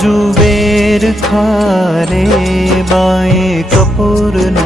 Zuber Kapoor